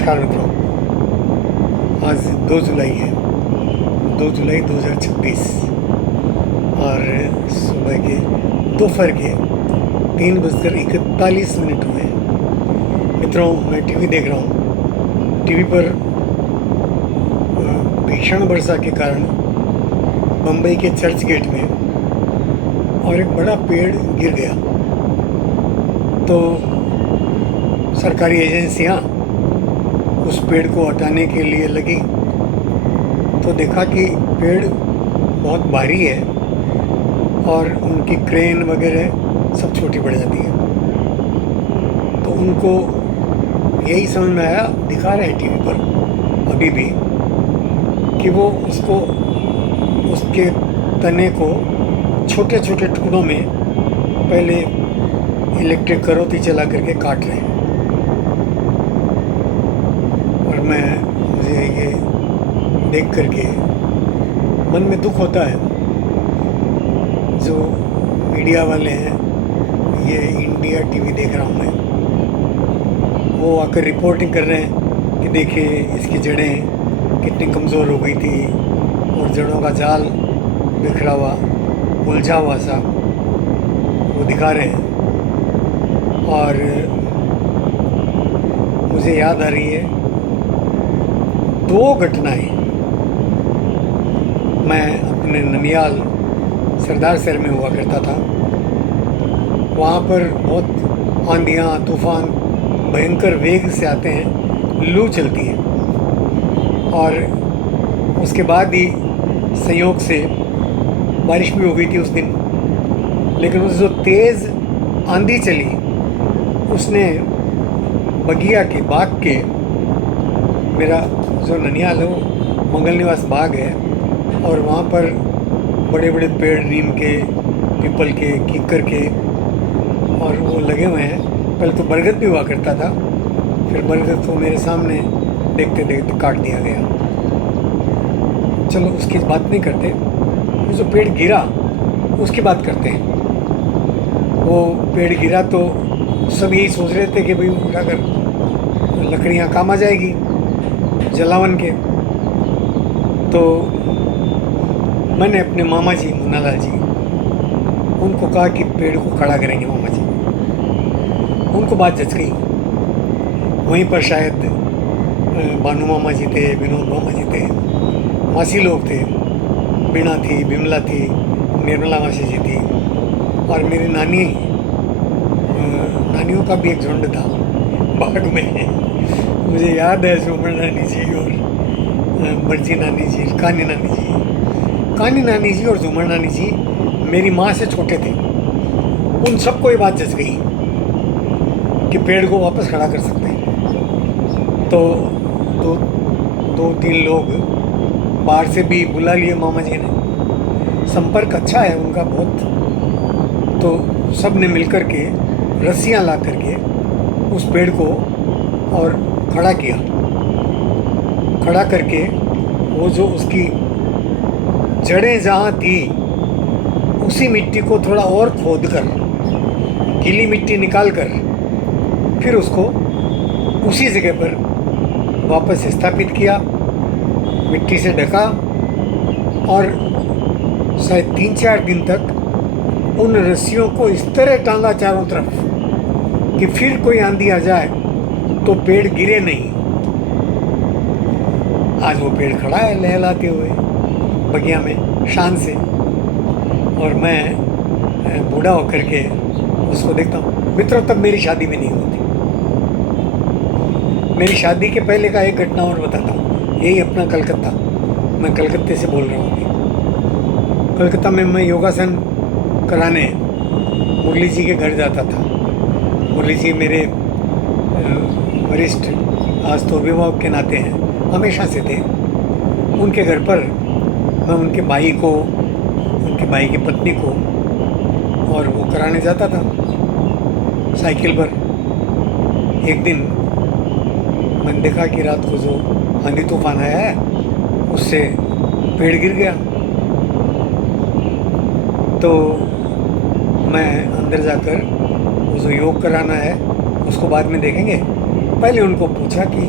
नमस्कार मित्रों। आज 2 जुलाई है, 2 जुलाई 2026 और सुबह के दोपहर के 3:41 हुए हैं। मित्रों, मैं टीवी देख रहा हूँ। टीवी पर भीषण वर्षा के कारण बम्बई के चर्च गेट में और एक बड़ा पेड़ गिर गया। तो सरकारी एजेंसियां उस पेड़ को हटाने के लिए लगी तो देखा कि पेड़ बहुत भारी है और उनकी क्रेन वगैरह सब छोटी पड़ जाती है। तो उनको यही समझ में आया, दिखा रहे हैं टीवी पर अभी भी, कि वो उसके तने को छोटे छोटे टुकड़ों में पहले इलेक्ट्रिक करोती चला करके काट रहे हैं। और मुझे ये देख करके मन में दुख होता है। जो मीडिया वाले हैं, ये इंडिया टीवी देख रहा हूँ मैं, वो आकर रिपोर्टिंग कर रहे हैं कि देखिए इसकी जड़ें कितनी कमज़ोर हो गई थी और जड़ों का जाल बिखरा हुआ, उलझा हुआ सा वो दिखा रहे हैं। और मुझे याद आ रही है 2 घटनाएं। मैं अपने ननियाल सरदार शहर में हुआ करता था। वहाँ पर बहुत आंधियाँ तूफान भयंकर वेग से आते हैं, लू चलती है। और उसके बाद ही संयोग से बारिश भी हो गई थी उस दिन। लेकिन उस जो तेज़ आंधी चली उसने बगिया के बाग के, मेरा जो ननियाल है वो मंगल निवास बाग है और वहाँ पर बड़े बड़े पेड़ नीम के, पीपल के, कीकर के और वो लगे हुए हैं। पहले तो बरगद भी हुआ करता था, फिर बरगद को मेरे सामने देखते देखते काट दिया गया। चलो उसकी बात नहीं करते, वो जो पेड़ गिरा उसकी बात करते हैं। वो पेड़ गिरा तो सब यही सोच रहे थे कि भाई उठाकर लकड़ियाँ काम आ जाएगी जलावन के। तो मैंने अपने मामा जी मुन्नालाल जी, उनको कहा कि पेड़ को खड़ा करेंगे मामा जी। उनको बात जच गई। वहीं पर शायद भानु मामा जी थे, विनोद मामा जी थे, मासी लोग थे, बीणा थी, बिमला थी, निर्मला मासी जी थी और मेरी नानियों का भी एक झुंड था बाग में। मुझे याद है झूमर नानी जी और मर्जी नानी जी, कानी नानी जी और झूमर नानी जी मेरी माँ से छोटे थे। उन सबको ये बात जच गई कि पेड़ को वापस खड़ा कर सकते हैं। तो 2-3 लोग बाहर से भी बुला लिए मामा जी ने। संपर्क अच्छा है उनका बहुत। तो सब ने मिलकर के रस्सियाँ ला करके उस पेड़ को और खड़ा किया। खड़ा करके वो जो उसकी जड़ें जहाँ थी उसी मिट्टी को थोड़ा और खोद कर, गीली मिट्टी निकाल कर, फिर उसको उसी जगह पर वापस स्थापित किया, मिट्टी से ढका और शायद 3-4 दिन तक उन रस्सियों को इस तरह टांगा चारों तरफ कि फिर कोई आंधी आ जाए तो पेड़ गिरे नहीं। आज वो पेड़ खड़ा है लहलाते हुए बगिया में शान से। और मैं बूढ़ा होकर के उसको देखता हूँ। मित्रों, तब मेरी शादी भी नहीं होती। मेरी शादी के पहले का एक घटना और बताता हूँ। यही अपना कलकत्ता, मैं कलकत्ते से बोल रहा हूँ। कलकत्ता में मैं योगासन कराने मुरली जी के घर जाता था। मुरली जी मेरे वरिष्ठ, आज तो अभिभावक के नाते हैं, हमेशा से थे। उनके घर पर मैं उनके भाई को, उनके भाई की पत्नी को और वो कराने जाता था साइकिल पर। एक दिन मैंने देखा कि रात को जो आंधी तूफान आया है उससे पेड़ गिर गया। तो मैं अंदर जाकर वो जो योग कराना है उसको बाद में देखेंगे, पहले उनको पूछा कि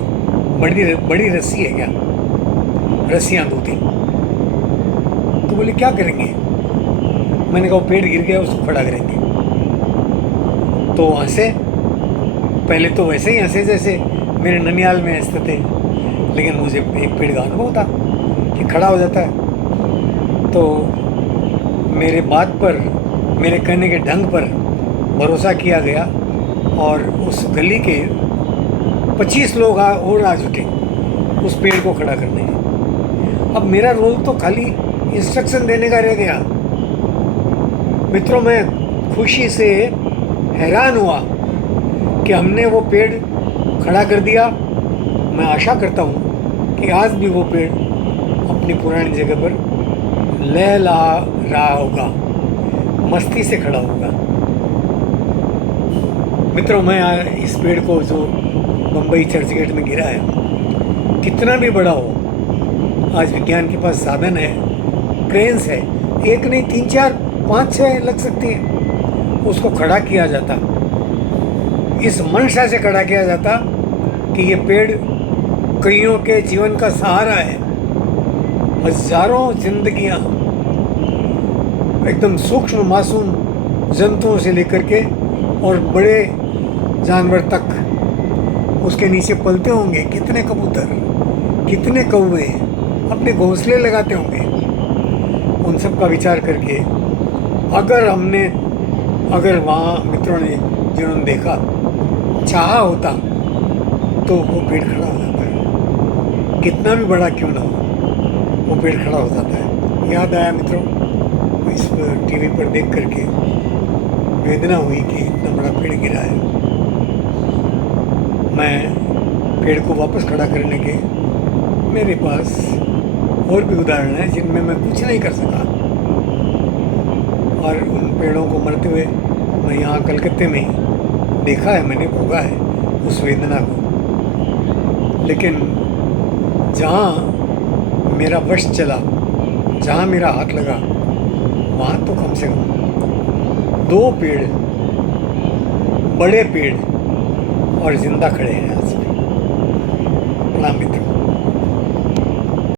बड़ी बड़ी रस्सी है क्या, रस्सियाँ 2-3। तो बोले क्या करेंगे? मैंने कहा वो पेड़ गिर गया उसको खड़ा करेंगे। तो हंसे, पहले तो वैसे ही हंसे जैसे मेरे ननियाल में हंसते थे, लेकिन मुझे एक पेड़ का अनुभव था कि खड़ा हो जाता है। तो मेरे बात पर, मेरे कहने के ढंग पर भरोसा किया गया और उस गली के 25 लोग और आ जुटे उस पेड़ को खड़ा करने। अब मेरा रोल तो खाली इंस्ट्रक्शन देने का रह गया। मित्रों, मैं खुशी से हैरान हुआ कि हमने वो पेड़ खड़ा कर दिया। मैं आशा करता हूँ कि आज भी वो पेड़ अपनी पुरानी जगह पर लहला रहा होगा, मस्ती से खड़ा होगा। मित्रों, मैं इस पेड़ को जो बम्बई चर्च गेट में गिरा है, कितना भी बड़ा हो, आज विज्ञान के पास साधन है, क्रेन्स है, एक नहीं 3, 4, 5, 6 लग सकती है, उसको खड़ा किया जाता। इस मंशा से खड़ा किया जाता कि ये पेड़ कईयों के जीवन का सहारा है। हजारों जिंदगियां, एकदम सूक्ष्म मासूम जंतुओं से लेकर के और बड़े जानवर तक उसके नीचे पलते होंगे। कितने कबूतर, कितने कौवे अपने घोंसले लगाते होंगे। उन सब का विचार करके अगर वहाँ मित्रों ने, जिन्होंने देखा, चाहा होता तो वो पेड़ खड़ा हो जाता है। कितना भी बड़ा क्यों ना हो, वो पेड़ खड़ा हो जाता है। याद आया मित्रों, इस टीवी पर देख करके वेदना हुई कि इतना बड़ा पेड़ गिरा है। मैं पेड़ को वापस खड़ा करने के मेरे पास और भी उदाहरण हैं जिनमें मैं कुछ नहीं कर सका, और उन पेड़ों को मरते हुए मैं यहाँ कलकत्ते में ही देखा है, मैंने भोगा है उस वेदना को। लेकिन जहाँ मेरा वश चला, जहाँ मेरा हाथ लगा, वहाँ तो कम से कम 2 पेड़, बड़े पेड़ और जिंदा खड़े हैं।